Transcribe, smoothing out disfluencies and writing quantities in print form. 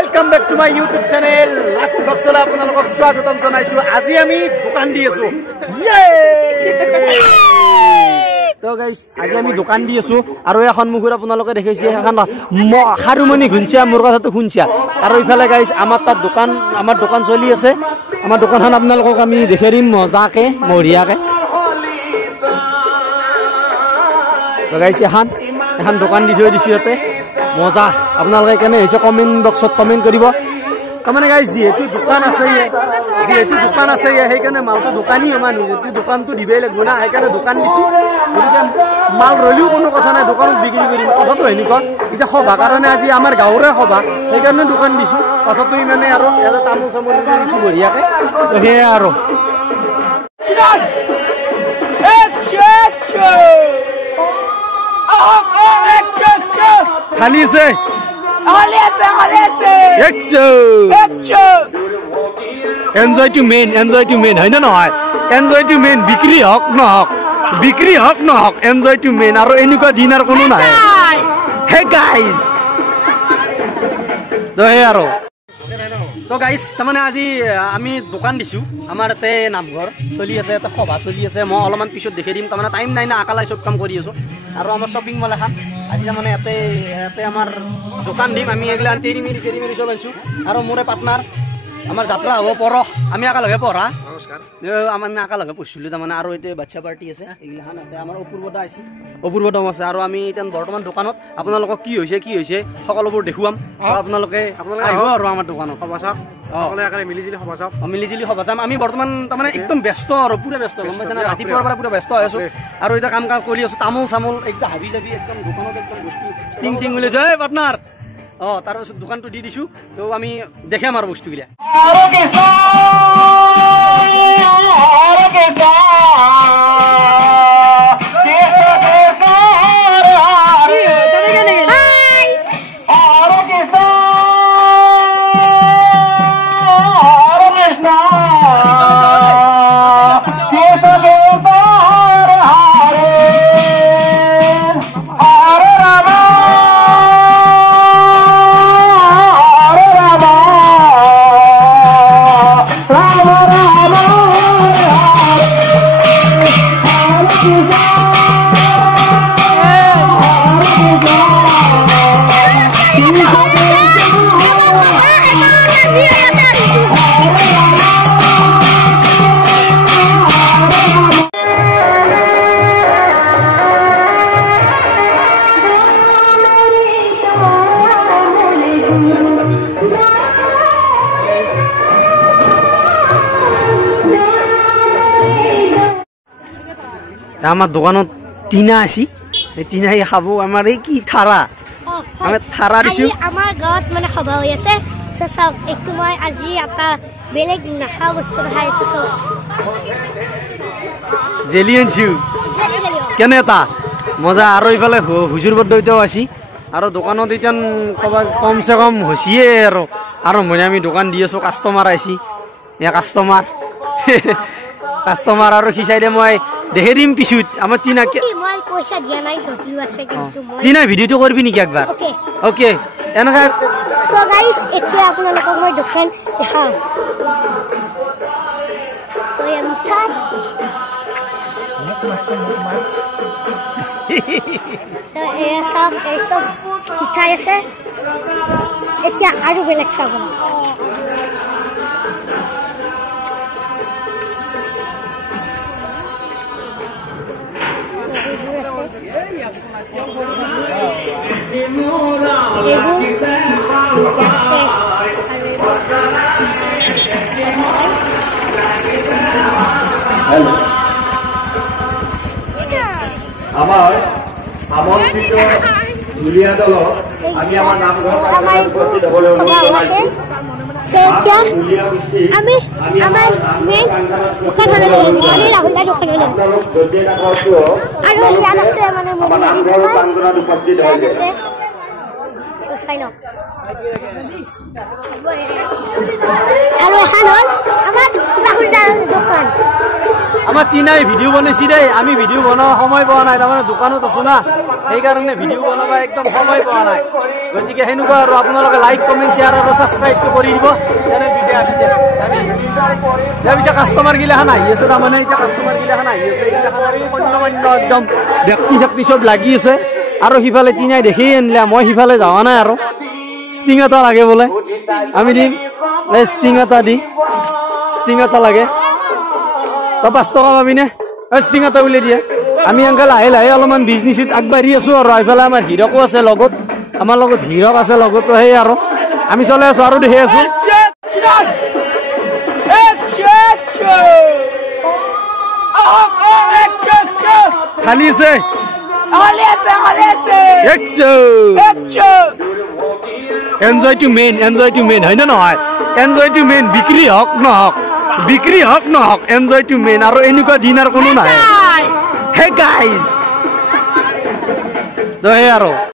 Welcome back to my YouTube channel. Laku Baksala আপোনালোকক স্বাগতম জনাইছো। আজি আমি দোকান দি আছো। তো গাইস আজি আমি দোকান দি আছো আৰু এখন মুখৰ আপোনালোকে দেখিছে এখন হাৰুমনি ঘুঞ্চিয়া মোৰ কথাটো শুনছা আৰু ইফালে গাইস আমাৰ দোকান চলি আছে। আমাৰ দোকানখন আপোনালোকক আমি দেখাই দিম মজাকে মৰিয়াকে। তো গাইস এখন দোকান দি থৈ দিছো ইয়াতে মজা। আপোনালোকে কেনে হৈছে কমেন্ট বক্সত কমেন্ট কৰিব। তাৰমানে গাইস যেহেতু দোকান আছে সেইকাৰণে মালটো দোকানী আমাৰ যেহেতু দোকানটো দিবই লাগিব না, সেইকাৰণে দোকান দিছো। গতিকে মাল ৰলিও কোনো কথা নাই, দোকানত বিক্ৰী কৰিম। কথাটো এনেকুৱা এতিয়া সভা কাৰণে আজি আমাৰ গাঁৱৰে সভা, সেইকাৰণে দোকান দিছো। কথাটো ইমানে আৰু ইয়াতে তামোল চামোল দিছো বঢ়িয়াকে। তো সেয়াই আৰু খালি আছে এনজয় টু মেইন হয় না নহয়? এনজয় টু মেইন, বিক্ৰী হওক নহওক এনজয় টু মেইন। আৰু এনেকুৱা দিন আৰু কোনো নাই। হে গাইজ তো সেই আৰু তো গাইজ তাৰমানে আজি আমি দোকান দিছোঁ। আমাৰ ইয়াতে নামঘৰ চলি আছে, ইয়াতে সভা চলি আছে। মই অলপমান পিছত দেখাই দিম। তাৰমানে টাইম নাই না, আকালাই চব কাম কৰি আছোঁ। আৰু আমাৰ শ্বপিং মল এখন আজি তাৰমানে ইয়াতে আমাৰ দোকান দিম। আমি এইগিলা তেৰি মেৰি চব আনিছোঁ। আৰু মোৰে পাৰ্টনাৰ আমাৰ যাত্ৰা হ'ব পৰহ। আমি একেলগে পঢ়া আমি একেলগে পঢ়িছিলোঁ তাৰমানে। আৰু এতিয়া বাচ্ছা পাৰ্টি আছে, এইগিলাখন আছে। আমাৰ অপূৰ্বদম আছে। আৰু আমি এতিয়া বৰ্তমান দোকানত আপোনালোকক কি হৈছে সকলোবোৰ দেখুৱাম। আপোনালোকে আহিব আৰু আমাৰ দোকানত মিলিজুলি সভা চাম। আমি বৰ্তমান তাৰমানে একদম ব্যস্ত আৰু পুৰা ব্যস্ত, গম পাইছে না? ৰাতিপুৱাৰ পৰা পুৰা ব্যস্ত হৈ আছোঁ। আৰু এতিয়া কাম কৰি আছোঁ। তামোল চামোল একদম হাবি যাবি একদম দোকানত একদম বস্তু টিং ওলাইছে পাৰ্টনাৰ। তাৰপিছত দোকানটো দি দিছোঁ। তো আমি দেখাম আৰু বস্তুবিলাক। আমাৰ দোকানত টিনা আছি, এই টিনাই খাব। আমাৰ এই কি থাৰা, আমি থাৰা দিছো। আমাৰ গাঁৱত মানে সভা হৈ আছে। চাওক একটু মই আজি এটা বেলেগ নাখা বস্তু খাই আছো। জেলি আনছো কেনে এটা মজা। আৰু ইফালে হুজুৰ বৰদেউতাও আছি। আৰু দোকানত এতিয়া কমচে কম হৈছিয়ে আৰু মানে আমি দোকান দি আছো। কাষ্টমাৰ আহিছি, এয়া কাষ্টমাৰ আৰু সিচাইদে মই দেখে দিম পিছত। আমাৰ টিনাকে টিনা ভিডিঅ'টো কৰিবি নেকি একবাৰ? অ'কে এনেকৈ সো গাইস এতিয়া আপোনালোকক মই দোকান দেখাম। সব মিঠাই আছে। এতিয়া আৰু বেলেগ চাব। আমাৰ আমন্ত্ৰিত ধুলিয়া দল আমি আমাৰ নামঘৰ উপস্থিত হবলৈ অনুৰোধ জনাইছো। আমি আমাৰ মেইন দোকানখনলৈ ৰাহুলৰ দোকানলৈ আৰু ইয়াত আছে মানে মোৰ নামঘৰ প্ৰাংগণত উপস্থিত হৈছে। চাই লওক। আৰু এখন হ'ল আমাৰ ৰাহুলৰ দোকান। আমাৰ চীনাই ভিডিঅ' বনাইছি দেই আমি ভিডিঅ' বনোৱা সময় পোৱা নাই তাৰমানে দোকানত আছো না সেইকাৰণে ভিডিঅ' বনাব একদম সময় পোৱা নাই গতিকে সেনেকুৱা আৰু আপোনালোকে লাইক কমেণ্ট শ্বেয়াৰ আৰু ছাবস্ক্ৰাইবটো কৰি দিব চেনেল ভিডিঅ' আহিছে ইয়াৰ পিছে কাষ্টমাৰ গিলাখান আহি আছে তাৰমানে এতিয়া কাষ্টমাৰ গিলাখান আহি আছে এইগিলাখান আৰু সন্মান্য একদম ব্যক্তি শক্তি চব লাগি আছে আৰু সিফালে চীনাই দেখি আনিলে মই সিফালে যোৱা নাই আৰু ষ্টিং এটা লাগে বোলে আমি দিম এই ষ্টিং এটা দি ষ্টিং এটা লাগে তই 5 টকা পাবিনে ষ্টিং এটা উলিয়াই দিয়ে আমি এনেকৈ লাহে লাহে অলপমান বিজনেছত আগবাঢ়ি আছো আৰু এইফালে আমাৰ হিৰকো আছে লগত আমাৰ লগত হিৰক আছে লগতো সেই আৰু আমি চলাই আছো আৰু দেখি আছো খালি আছে এনজয় টু মেইন হয় নে নহয় এনজয় টু মেইন বিক্ৰী হওক নহওক এনজয় টু মেইন আৰু এনেকুৱা দিন আৰু কোনো নাই হে গাইজ আৰু